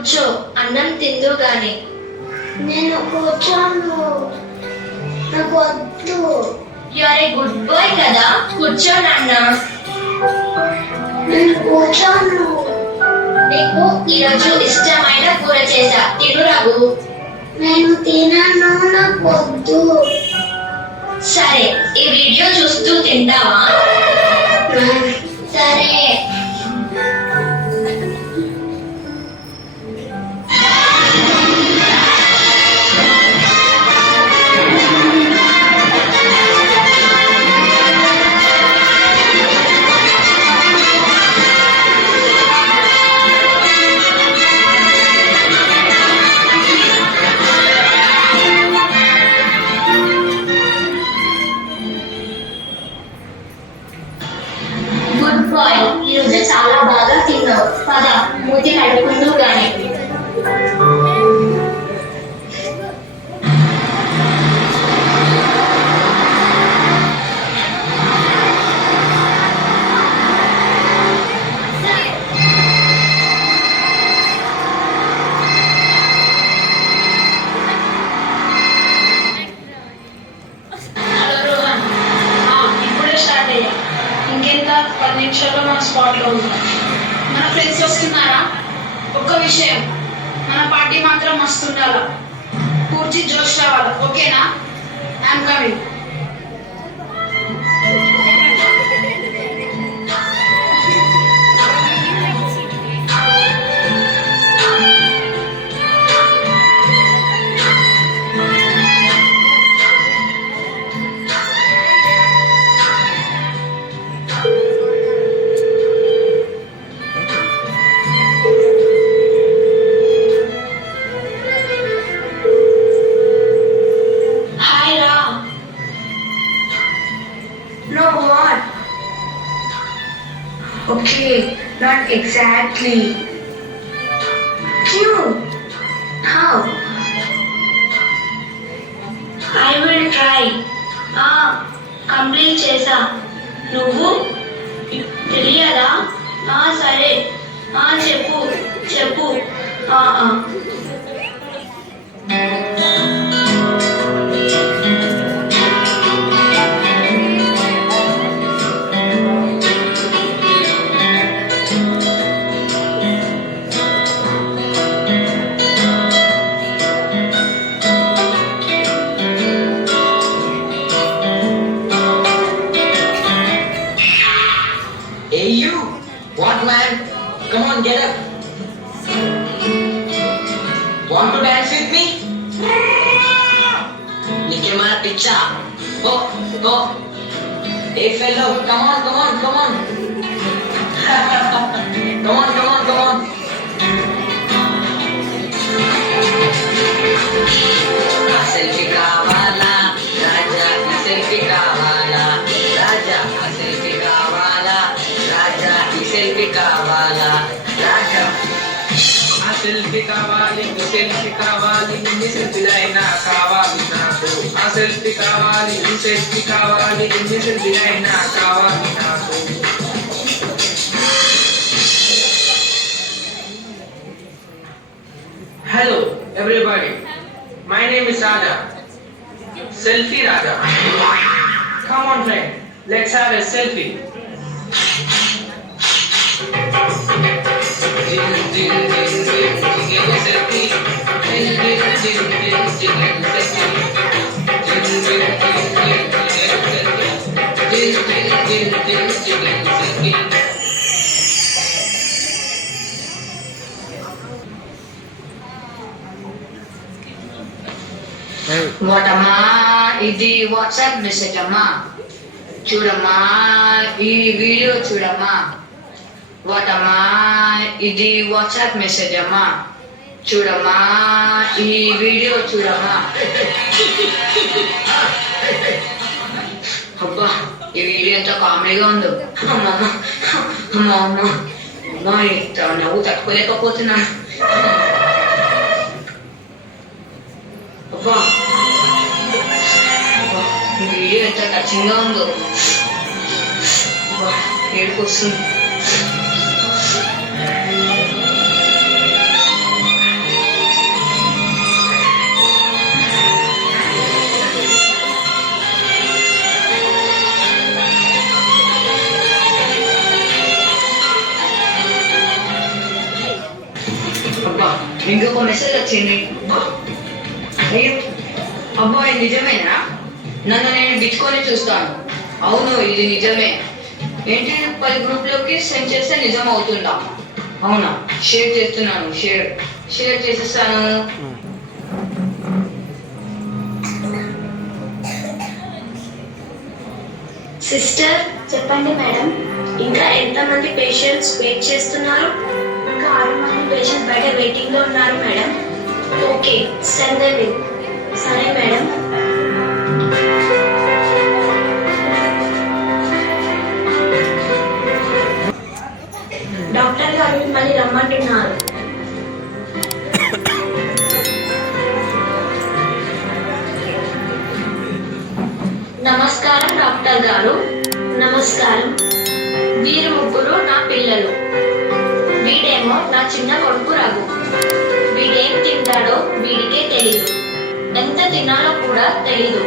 కూర్చో, అన్నం తిందు గాని. నేను కూర్చోను, నాకు వద్దు. You are a good boy కదా, కూర్చో నాన్న. నేను కూర్చోను. నీకు ఈరోజు ఇష్టమైన కూర చేశా, తిను రఘు. నేను తినను, నాకు వద్దు. సరే, ఈ వీడియో చూస్తూ తింటావా? సరే. గుడ్ బాయ్, ఈరోజు చాలా బాగా తిన్నావు. పద, మూతి కడుక్కుందు గాని. హలో రోహన్, ఇప్పుడే స్టార్ట్ అయ్యా. ఇంకెంత 10 నిమిషాల్లో మన స్పాట్లో ఉన్నాం. మన ఫ్రెండ్స్ వస్తున్నారా? ఒక్క విషయం, మన పార్టీ మాత్రం మస్తు ఉండాలా, పూర్తి జోష్ రావాలి. ఓకేనా? I'm coming. హాయ్ రా. No, what? Okay, not exactly. Cute. How? I will try. Complete చేసా. నువ్వు తెలియదా? సరే, చెప్పు చెప్పు. Hey you! What man? Come on, get up! Want to dance with me? Nikemana picha! Go! Go! Hey fellow, come on, come on, come on! Come on, come on, come on! Selfie kavala, Raja, selfie kavala, Raja, selfie kavala, Raja, selfie kavala, Raja. ఆ selfie కావాలి, ఈ selfie కావాలి, ఎన్ని సెల్ఫీలైనా కావాలి నాకు. ఆ selfie కావాలి, ఈ సెల్ఫీ కావాలి, ఎన్ని సెల్ఫీలైనా కావాలి నాకు. Hello everybody, my name is Raja. Selfie Raja. Come on friend, let's have a selfie. వాటమ్మా, ఇది వాట్సాప్ మెసేజ్ అమ్మా. చూడమ్మా, ఈ వీడియో చూడమ్మా. వాటమ్మా, ఇది వాట్సాప్ మెసేజ్ అమ్మా. చూడమ్మా, ఈ వీడియో చూడమ్మా. అబ్బా, ఈ వీడియో ఎంత కామెడీగా ఉందో. అమ్మమ్మ అమ్మ అమ్మ అమ్మ, ఇంత నవ్వు తట్టుకోలేకపోతున్నాను. అబ్బా, ఈ వీడియో ఎంత టచింగ్గా ఉందో. అబ్బా, ఏడుపు వస్తుంది. ఇంకొక మెసేజ్ వచ్చింది. అయ్యో అబ్బాయి నిజమేనా? నన్ను నేను గిచ్చుకొని చూస్తాను. అవును ఇది నిజమే. ఏంటి 10 గ్రూప్లోకి సెండ్ చేస్తే నిజం అవుతుందా? అవునా, షేర్ చేస్తున్నాను. షేర్ చేసేస్తాను. సిస్టర్ చెప్పండి మేడం, ఇంకా ఎంతమంది పేషెంట్స్ వెయిట్ చేస్తున్నారు? ఇంకా 6 మంది పేషెంట్స్ బయట వెయిటింగ్ లో ఉన్నారు madam. Okay, send them in. సరే మేడం. డాక్టర్ గారు మిమ్మల్ని రమ్మంటున్నారు. నమస్కారం డాక్టర్ గారు. నమస్కారం. వీరు ముగ్గురు నా పిల్లలు. వీడేమో నా చిన్న కొడుకు రఘు. వీడేం తింటాడో వీడికే తెలీదు, ఎంత తినాలో కూడా తెలీదు.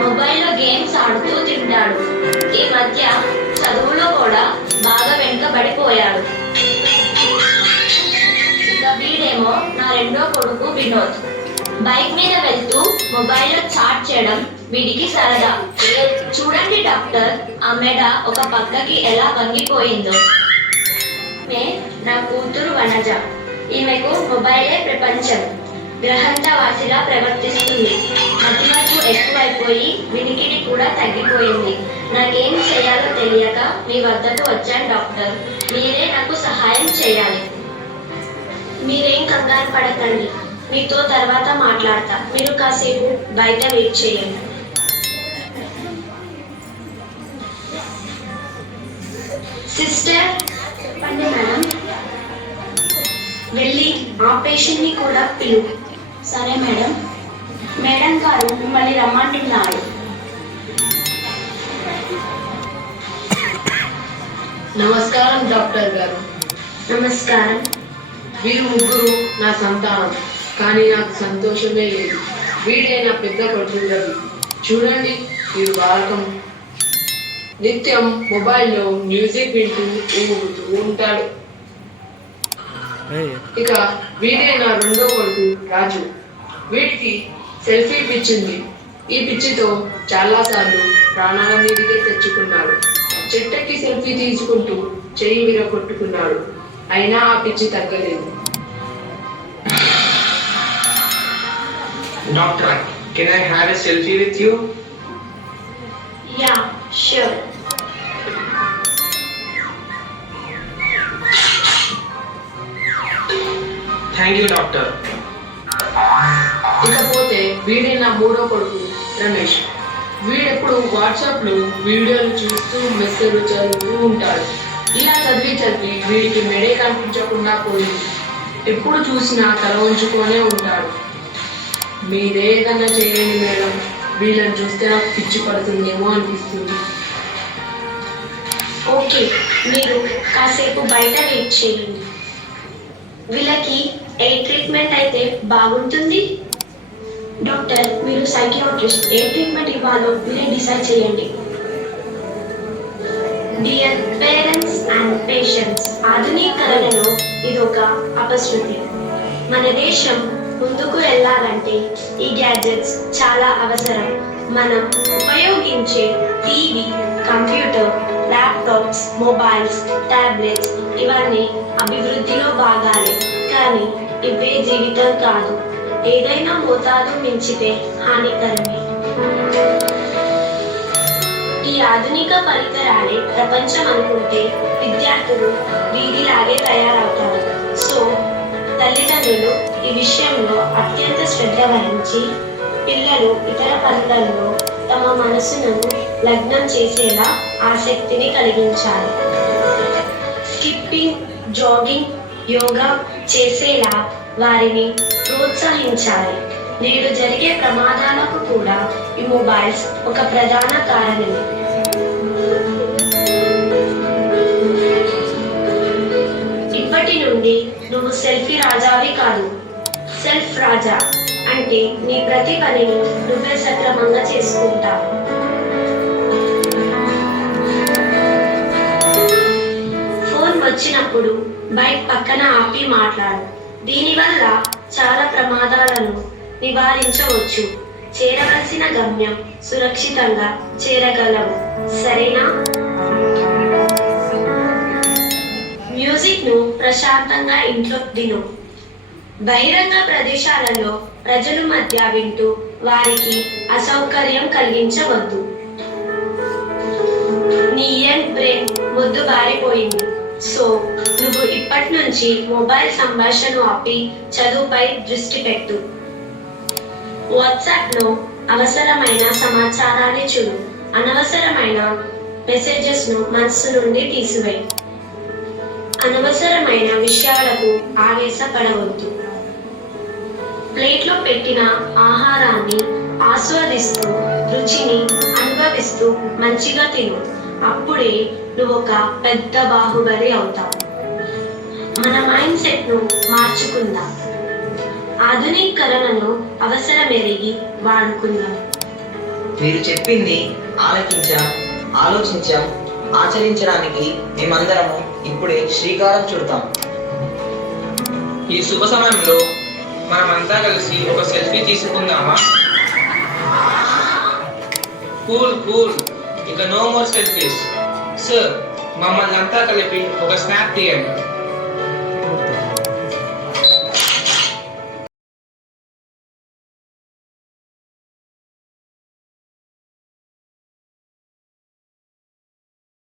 మొబైల్లో గేమ్స్ ఆడుతూ తింటాడు. ఈ మధ్య చదువులో కూడా బాగా వెనుకబడిపోయాడు. ఇక వీడేమో నా రెండో కొడుకు వినోద్. బైక్ మీద వెళ్తూ మొబైల్లో చాట్ చేయడం వీడికి సరదా. చూడండి డాక్టర్, ఆ మెడ ఒక పక్కకి ఎలా వంగిపోయిందో. ఈమె నా కూతురు వనజ. ఈమెకు మొబైలే ప్రపంచం. గ్రహంతవాసిలా ప్రవర్తిస్తుంది. మతిమరుపు ఎక్కువైపోయి వినికిడి కూడా తగ్గిపోయింది. నాకేం చేయాలో తెలియక మీ వద్దకు వచ్చాను డాక్టర్. మీరే నాకు సహాయం చేయాలి. మీరేం కంగారు పడకండి, మీతో తర్వాత మాట్లాడతా. మీరు కాసేపు బయట వెయిట్ చేయండి. సిస్టర్, చెప్పండి మేడం. వెళ్ళి ఆ పేషెంట్ని కూడా పిలువు. సరే మేడం. మేడం గారు మిమ్మల్ని రమ్మంటున్నారు. నమస్కారం డాక్టర్ గారు. నమస్కారం. వీరు ముగ్గురు నా సంతానం, కానీ నాకు సంతోషమే లేదు. వీడే నా పెద్ద కొడుకు రవి. చూడండి, వీరు బాలకం. నిత్యం మొబైల్లో మ్యూజిక్ వింటూ ఊగుతూ ఉంటాడు. ఇక వీడే నా రెండో కొడుకు రాజు. వీడికి సెల్ఫీ పిచ్చింది. ఈ పిచ్చితో చాలాసార్లు ప్రాణాల మీదకే తెచ్చుకున్నాడు. చెట్టెక్కి సెల్ఫీ తీసుకుంటూ చెయ్యి విరగొట్టుకున్నాడు. అయినా ఆ పిచ్చి తగ్గలేదు. Doctor, can I have a selfie with you? Yeah, sure. Thank you, doctor. ఇకపోతే వీడే నా మూడో కొడుకు రమేష్. వీడెప్పుడు వాట్సాప్లో వీడియోలు చూస్తూ మెసేజ్లు చదువుతూ ఉంటాడు. ఇలా చదివి వీడికి మెడే కనిపించకుండా పోయింది. ఎప్పుడు చూసినా తల ఉంచుకొనే ఉంటాడు. మీరేదన్నా చేయండి మేడం, వీళ్ళని చూస్తే నాకు పిచ్చి పడుతుందేమో అనిపిస్తుంది. ఓకే, మీరు కాసేపు బయట వెయిట్ చేయండి. వీళ్ళకి ఏ ట్రీట్మెంట్ అయితే బాగుంటుంది? డాక్టర్, మీరు సైకియాట్రిస్ట్, ఏ ట్రీట్మెంట్ ఇవ్వాలో మీరే డిసైడ్ చేయండి. డియర్ పేరెంట్స్ అండ్ పేషెంట్స్, ఆధునీకరణలో ఇదొక అపశృతి. మన దేశం ముందుకు వెళ్ళాలంటే ఈ గ్యాడ్జెట్స్ చాలా అవసరం. మనం ఉపయోగించే TV, computer, laptops, mobiles, tablets ఇవన్నీ అభివృద్ధిలో భాగాలే, కానీ ఇవే జీవితం కాదు. ఏదైనా మోతాదు మించితే హానికరమే. ఈ ఆధునిక పరికరాలే ప్రపంచం అనుకుంటే విద్యార్థులు వీధిలాగే తయారవుతారు. సో తల్లిదండ్రులు ఈ విషయంలో అత్యంత శ్రద్ధ వహించి పిల్లలు ఇతర పనులలో తమ మనసును లగ్నం చేసేలా ఆసక్తిని కలిగించాలి. స్కిప్పింగ్, జాగింగ్, యోగా చేసేలా వారిని ప్రోత్సహించాలి. నేడు జరిగే ప్రమాదాలకు కూడా ఈ మొబైల్స్ ఒక ప్రధాన కారణమే. ఇప్పటి నుండి నువ్వు సెల్ఫీ రాజావి కాదు, సెల్ఫ్ రాజా. అంటే నీ ప్రతి పనిని నువ్వే సక్రమంగా చేసుకుంటావు. ఫోన్ వచ్చినప్పుడు బైక్ పక్కన ఆపి మాట్లాడు. దీనివల్ల చాలా ప్రమాదాలను నివారించవచ్చు. చేరవలసిన గమ్యం సురక్షితంగా చేరగలము. సరేనా? మ్యూజిక్ ను ప్రశాంతంగా ఇంట్లో విను. బహిరంగ ప్రదేశాలలో ప్రజల మధ్య వింటూ వారికి అసౌకర్యం కలిగించవద్దు. నీ యంగ్ బ్రెయిన్ మొద్దు బారిపోయింది. సో నువ్వు ఇప్పటి నుంచి మొబైల్ సంభాషణ ఆపి చదువుపై దృష్టి పెట్టు. వాట్సాప్ లో అవసరమైన సమాచారాన్ని చూడు. అనవసరమైన మెసేజెస్ ను మనసు నుండి తీసివేయి. అనవసరమైన విషయాలకు ఆవేశపడవద్దు. ప్లేట్లో పెట్టిన ఆహారాన్ని ఆస్వాదిస్తూ రుచిని అనుభవిస్తూ మంచిగా తిను. అప్పుడే నువ్వు ఒక పెద్ద బాహుబలి అవుతావు. మన మైండ్ సెట్ ను మార్చుకుందాం. ఆధునీకరణను అవసరమెరిగి వాడుకుందాం. మీరు చెప్పింది ఆలకించాం, ఆలోచించాం, ఆచరించడానికి మేమందరము ఇప్పుడే శ్రీకారం చుడతాం. ఈ శుభ సమయంలో మనమంతా కలిసి ఒక సెల్ఫీ తీసుకుందామా? కూల్ కూల్, ఇక నో మోర్ సెల్ఫీస్. సార్, మమ్మల్ని అంతా కలిపి ఒక స్నాప్ తీయండి.